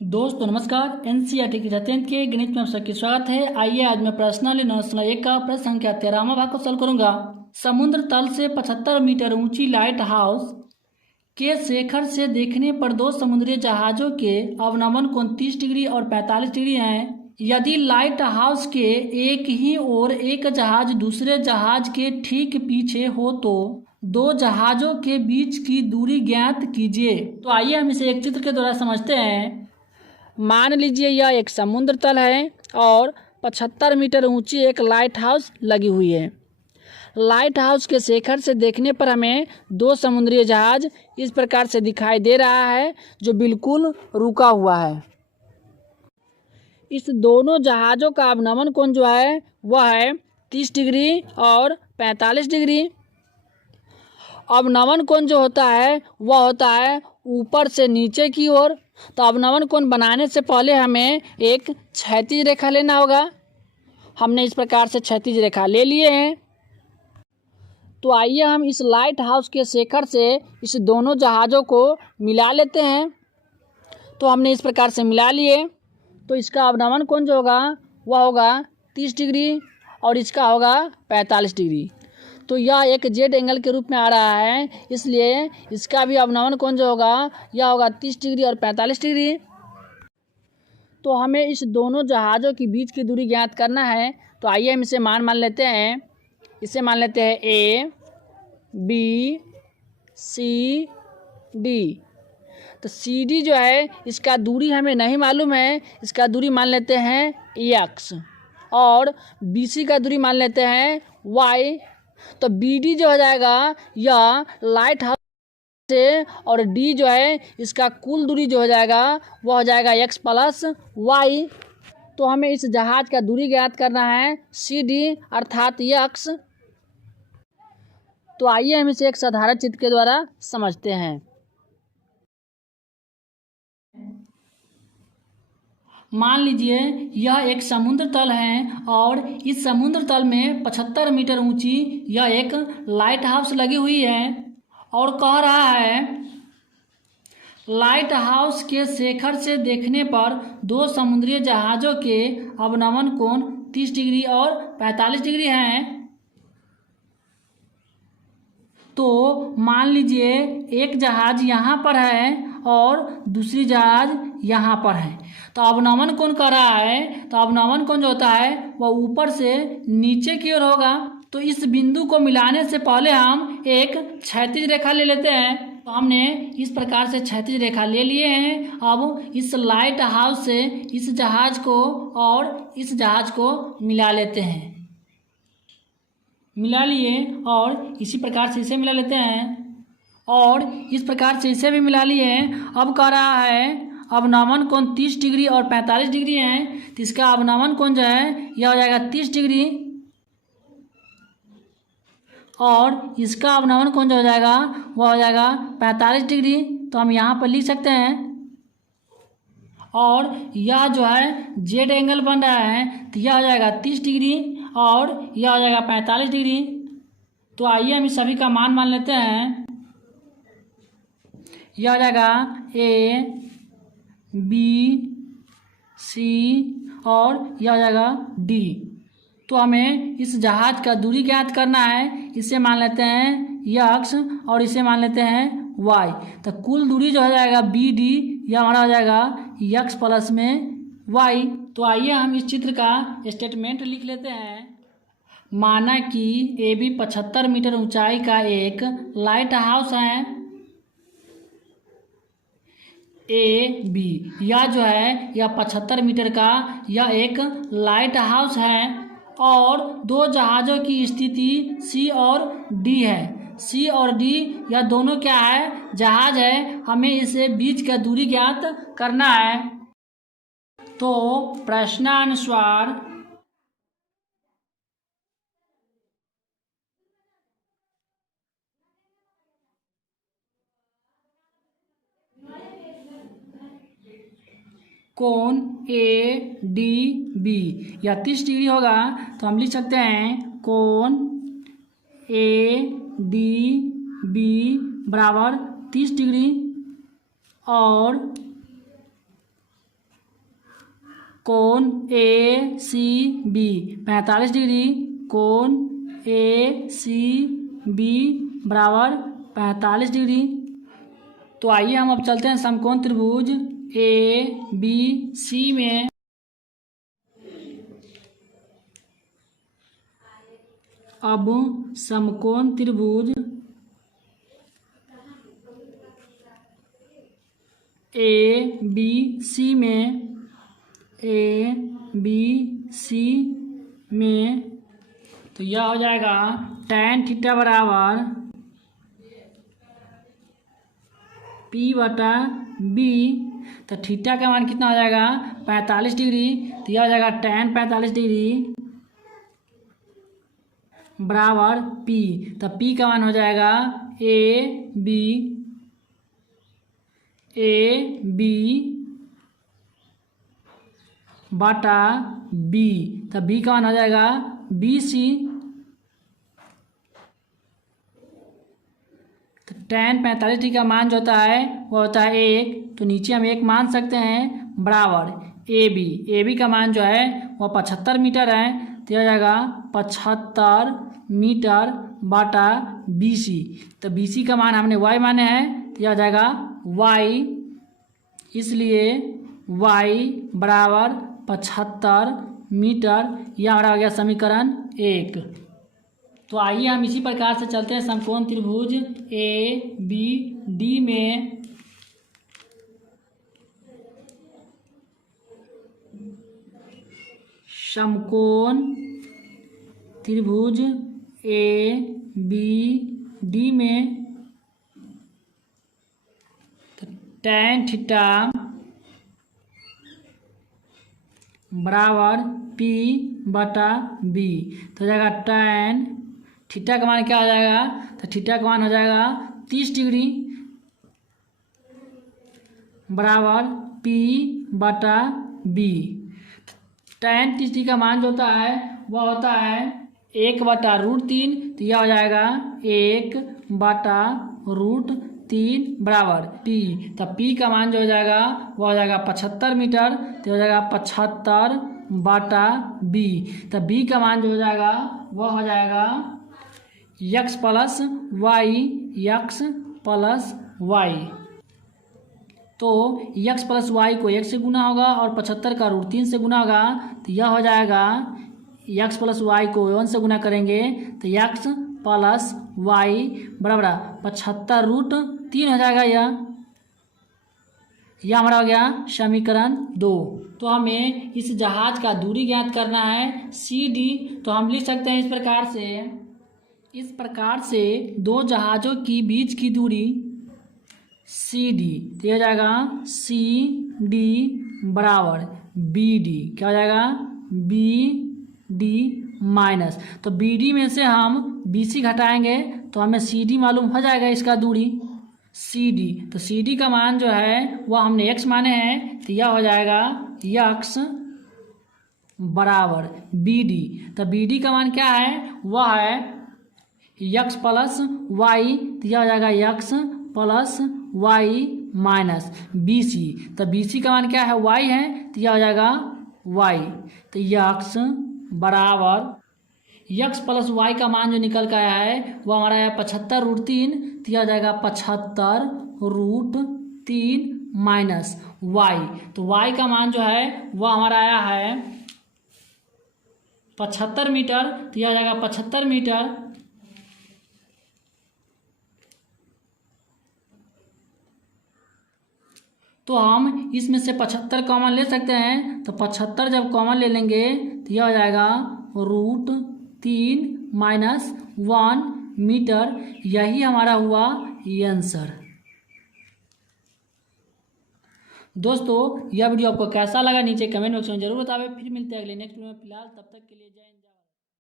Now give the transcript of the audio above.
दोस्तों नमस्कार। एनसीईआरटी की 10th के गणित में आप सबका स्वागत है। आइए आज मैं प्रश्नावली 901 का प्रश्न संख्या 13वां भाग को सॉल्व करूंगा। समुद्र तल से 75 मीटर ऊंची लाइट हाउस के शिखर से देखने पर दो समुद्री जहाजों के अवनमन कोण 30 डिग्री और 45 डिग्री हैं। यदि लाइट हाउस के एक ही ओर एक जहाज दूसरे जहाज के ठीक पीछे हो तो दो जहाजों के बीच की दूरी ज्ञात कीजिए। तो आइए हम इसे एक चित्र के द्वारा समझते हैं। मान लीजिए यह एक समुद्र तल है और 75 मीटर ऊंची एक लाइट हाउस लगी हुई है। लाइट हाउस के शिखर से देखने पर हमें दो समुद्री जहाज इस प्रकार से दिखाई दे रहा है जो बिल्कुल रुका हुआ है। इस दोनों जहाज़ों का अवनमन कोण जो है वह है 30 डिग्री और 45 डिग्री। अवनमन कोण जो होता है वह होता है ऊपर से नीचे की ओर। तो अवनमन कोण बनाने से पहले हमें एक क्षैतिज रेखा लेना होगा। हमने इस प्रकार से क्षैतिज रेखा ले लिए हैं। तो आइए हम इस लाइट हाउस के शिखर से इस दोनों जहाज़ों को मिला लेते हैं। तो हमने इस प्रकार से मिला लिए। तो इसका अवनमन कोण जो होगा वह होगा 30 डिग्री और इसका होगा 45 डिग्री। तो यह एक जेड एंगल के रूप में आ रहा है, इसलिए इसका भी अवनमन कोण जो होगा यह होगा 30 डिग्री और 45 डिग्री। तो हमें इस दोनों जहाज़ों के बीच की दूरी ज्ञात करना है। तो आइए हम इसे मान लेते हैं। इसे मान लेते हैं ए बी सी डी। तो सी डी जो है इसका दूरी हमें नहीं मालूम है, इसका दूरी मान लेते हैं एक्स और बी सी का दूरी मान लेते हैं वाई। तो बी डी जो हो जाएगा यह लाइट हाउस से और डी जो है इसका कुल दूरी जो हो जाएगा वह हो जाएगा एक्स प्लस वाई। तो हमें इस जहाज का दूरी ज्ञात करना है सी डी अर्थात एक्स। तो आइए हम इसे एक साधारण चित्र के द्वारा समझते हैं। मान लीजिए यह एक समुद्र तल है और इस समुद्र तल में 75 मीटर ऊंची यह एक लाइट हाउस लगी हुई है और कह रहा है लाइट हाउस के शिखर से देखने पर दो समुद्री जहाज़ों के अवनमन कोण 30 डिग्री और 45 डिग्री हैं। तो मान लीजिए एक जहाज यहाँ पर है और दूसरी जहाज यहाँ पर है। तो अवनमन कोण कर रहा है, तो अवनमन कोण जो होता है वह ऊपर से नीचे की ओर होगा। तो इस बिंदु को मिलाने से पहले हम एक क्षैतिज रेखा ले लेते हैं। तो हमने इस प्रकार से क्षैतिज रेखा ले लिए हैं। अब इस लाइट हाउस से इस जहाज को और इस जहाज को मिला लेते हैं। मिला लिए और इसी प्रकार से इसे मिला लेते हैं और इस प्रकार से इसे भी मिला लिए। अब कह रहा है अवनमन कोण 30 डिग्री और 45 डिग्री है। तो इसका अवनमन कोण जो है यह हो जाएगा 30 डिग्री और इसका अवनमन कोण जो हो जाएगा वह हो जाएगा 45 डिग्री। तो हम यहाँ पर लिख सकते हैं और यह जो है जेड एंगल बन रहा है तो यह हो जाएगा 30 डिग्री और यह हो जाएगा 45 डिग्री। तो आइए हम इस सभी का मान लेते हैं। यह हो जाएगा ए बी सी और यह हो जाएगा डी। तो हमें इस जहाज का दूरी ज्ञात करना है। इसे मान लेते हैं एक्स और इसे मान लेते हैं वाई। तो कुल दूरी जो हो जाएगा बी डी यह हमारा हो जाएगा एक्स प्लस में वाई। तो आइए हम इस चित्र का स्टेटमेंट लिख लेते हैं। माना कि ए बी 75 मीटर ऊंचाई का एक लाइट हाउस है। ए बी यह जो है यह 75 मीटर का यह एक लाइट हाउस है और दो जहाज़ों की स्थिति सी और डी है। सी और डी यह दोनों क्या है जहाज है। हमें इसे बीच का दूरी ज्ञात करना है। तो प्रश्नानुसार कोण ए डी बी या 30 डिग्री होगा। तो हम लिख सकते हैं कोण ए डी बी बराबर 30 डिग्री और कोण ए सी बी 45 डिग्री, कोण ए सी बी बराबर 45 डिग्री। तो आइए हम अब चलते हैं समकोण त्रिभुज ए बी सी में। अब समकोण त्रिभुज ए बी सी में, ए बी सी में तो यह हो जाएगा tan थीटा बराबर P बटा बी। तो थीटा का मान कितना हो जाएगा 45 डिग्री, तो यह हो जाएगा tan 45 डिग्री बराबर P। तो P का मान हो जाएगा ए बी बटा बी। तो बी का मान हो जाएगा बी सी। तो tan 45 डिग्री का मान जो होता है वो होता है 1, तो नीचे हम 1 मान सकते हैं बराबर ए बी का मान जो है वो 75 मीटर है, तो हो जाएगा 75 मीटर बटा बी सी। तो बी सी का मान हमने y माने हैं, तो यह हो जाएगा y, इसलिए y बराबर 75 मीटर। यह हमारा हो गया समीकरण 1। तो आइए हम इसी प्रकार से चलते हैं समकोण त्रिभुज ए बी डी में। समकोण त्रिभुज ए बी डी में तो tan थीटा बराबर P बटा बी। तो हो जाएगा tan थीटा का मान क्या हो जाएगा, तो थीटा का मान हो जाएगा 30 डिग्री बराबर P बटा बी। tan 30 डिग्री का मान जो होता है वह होता है 1/√3, तो यह हो जाएगा 1/√3 बराबर P। तो P का मान जो हो जाएगा वह हो जाएगा 75 मीटर, तो हो जाएगा 75 बटा बी। तो B का मान जो हो जाएगा वह हो जाएगा x प्लस वाई। तो x प्लस वाई को 1 से गुना होगा और 75 का √3 से गुना होगा, तो यह हो जाएगा x प्लस वाई को 1 से गुना करेंगे तो x प्लस वाई बराबर 75√3 हो जाएगा। यह हमारा हो गया समीकरण 2। तो हमें इस जहाज का दूरी ज्ञात करना है CD। तो हम लिख सकते हैं इस प्रकार से दो जहाज़ों की बीच की दूरी CD, तो हो जाएगा CD बराबर BD। क्या हो जाएगा BD माइनस, तो BD में से हम BC घटाएंगे तो हमें CD मालूम हो जाएगा इसका दूरी CD। तो CD का मान जो है वह हमने x माने हैं, तो यह हो जाएगा x बराबर BD। तो BD का मान क्या है, वह है x प्लस वाई, तो यह हो जाएगा x plus y minus BC। तो BC का मान क्या है y है, तो यह हो जाएगा y। तो x बराबर x प्लस वाई का मान जो निकल कर आया है वह हमारा है 75√3, तो यह हो जाएगा 75√3 माइनस y। तो y का मान जो है वह हमारा आया है 75 मीटर, तो यह हो जाएगा 75 मीटर। तो हम इसमें से 75 कॉमन ले सकते हैं, तो 75 जब कॉमन ले लेंगे तो यह हो जाएगा √3 माइनस 1 मीटर। यही हमारा हुआ आंसर। दोस्तों यह वीडियो आपको कैसा लगा नीचे कमेंट बॉक्स में जरूर बताएं। फिर मिलते हैं अगले नेक्स्ट वीडियो में। फिलहाल तब तक के लिए जय हिंद।